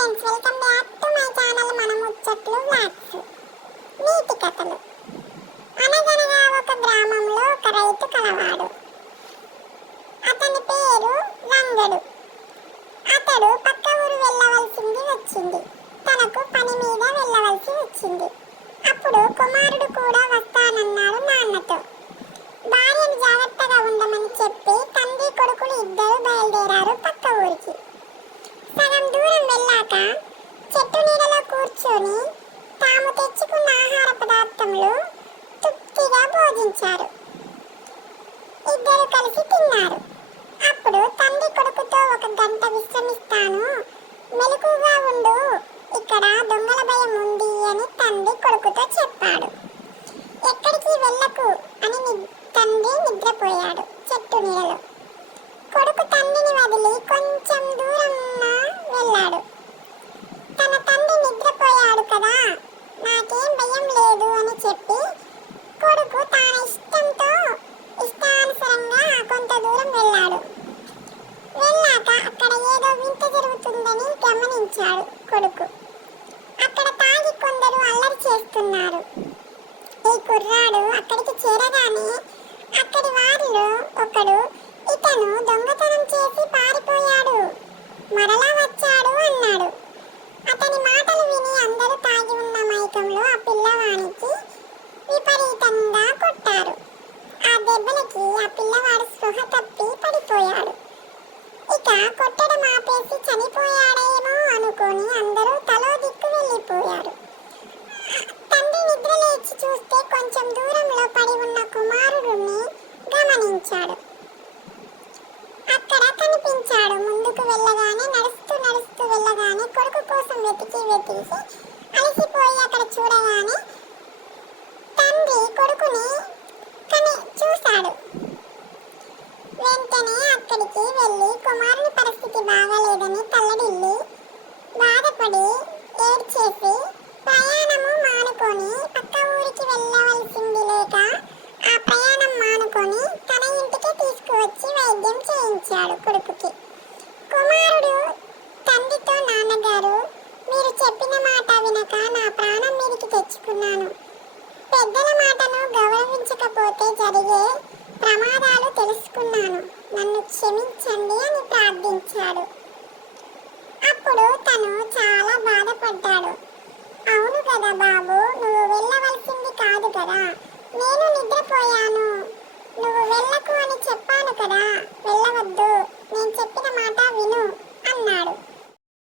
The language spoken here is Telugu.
Friends welcome back to my channel మన ముచ్చట్లు వ్లాగ్స్ నీతి కథలు. అనగనగా ఒక గ్రామంలో ఒక రైతు కలవాడు. అతని పేరు రంగడు. అతడు పక్క ఊరు వెళ్ళవలసింది వచ్చింది. తనకు పని మీద వెళ్ళవలసి వచ్చింది. అప్పుడు కుమారుడు కూడా వస్తానన్నాడు నాన్నతో. భార్యను జాగ్రత్తగా ఉండమని చెప్పి తండ్రి కొడుకులు ఇద్దరు బయలుదేరారు పక్క ఊరికి. కొంచెం దూరం వెళ్ళాక చెట్టు నీడలో కూర్చొని తాము తెచ్చుకున్న ఆహార పదార్థములు తృప్తిగా భోజించారు. ఇద్దరు కలిసి తిన్నారు. అప్పుడు తండ్రి కొడుకుతో ఒక గంట విశ్రమిస్తాను మెలకుగా ఉండు ఇక్కడ దొంగల భయం ఉంది అని తండ్రి కొడుకుతో చెప్పాడు ఎక్కడికి వెళ్ళకు అని ని- తండ్రి నిద్రపోయాడు చెట్టు నీడలో కొడుకు తండ్రిని వదిలి కొంచెం దూరం వెళ్ళాడు తన తండ్రి నిద్రపోయాడు కదా? నాకేం భయం లేదు అని చెప్పి కొడుకు తన ఇష్టంతో ఇష్టానుసరంగా కొంత దూరం వెళ్ళాడు. వెళ్ళాక అక్కడ ఏదో వింత జరుగుతుందని గమనించాడు కొడుకు. అక్కడ తాగి కొందరు అల్లరి చేస్తున్నారు. ఈ కుర్రాడు అక్కడికి చేరగానే అక్కడి వారిలో ఒకడు ఇతను దొంగతనం చేసి పారిపోయాడు. మరలా చనిపోయాడు ఇక కొట్టడం ఆపేసి చనిపోయాడేమో అనుకొని అందరూ తలో దిక్కు వెళ్ళిపోయారు. తండ్రి నిద్ర లేచి చూస్తే కొంచెం దూరంలో పడి ఉన్న కుమారుడిని గమనించాడు. అక్కడ కనిపించాడు. ముందుకు వెళ్ళగానే నడుస్తూ నడుస్తూ వెళ్ళగానే కొడుకు కోసం వెతికి వెతికి అలసిపోయి అక్కడ చూడగానే అక్కడికి వెళ్ళి కుమారుని పరిస్థితి బాగాలేదని తల్లడిల్లి బాధపడి ఏడ్చేసి ప్రయాణము మానుకొని పక్క ఊరికి వెళ్ళవలసింది లేక ఆ ప్రయాణం మానుకొని తన ఇంటికి తీసుకువచ్చి వైద్యం చేయించాడు కొడుకుకి. కుమారుడు తండ్రితో నాన్నగారు మీరు చెప్పిన మాట వినక నా ప్రాణం మీదకి తెచ్చుకున్నాను. పెద్దల మాటను గౌరవించకపోతే జరిగే ప్రమాదాలు తెలుసుకున్నాను. నన్ను క్షమించండి అని ప్రార్థించాడు. అప్పుడు తను చాలా బాధపడ్డాడు. అవును కదా బాబు నువ్వు వెళ్ళవలసింది కాదు కదా. నేను నిద్రపోయాను. నువ్వు వెళ్ళకు అని చెప్పాను కదా. వెళ్ళవద్దు.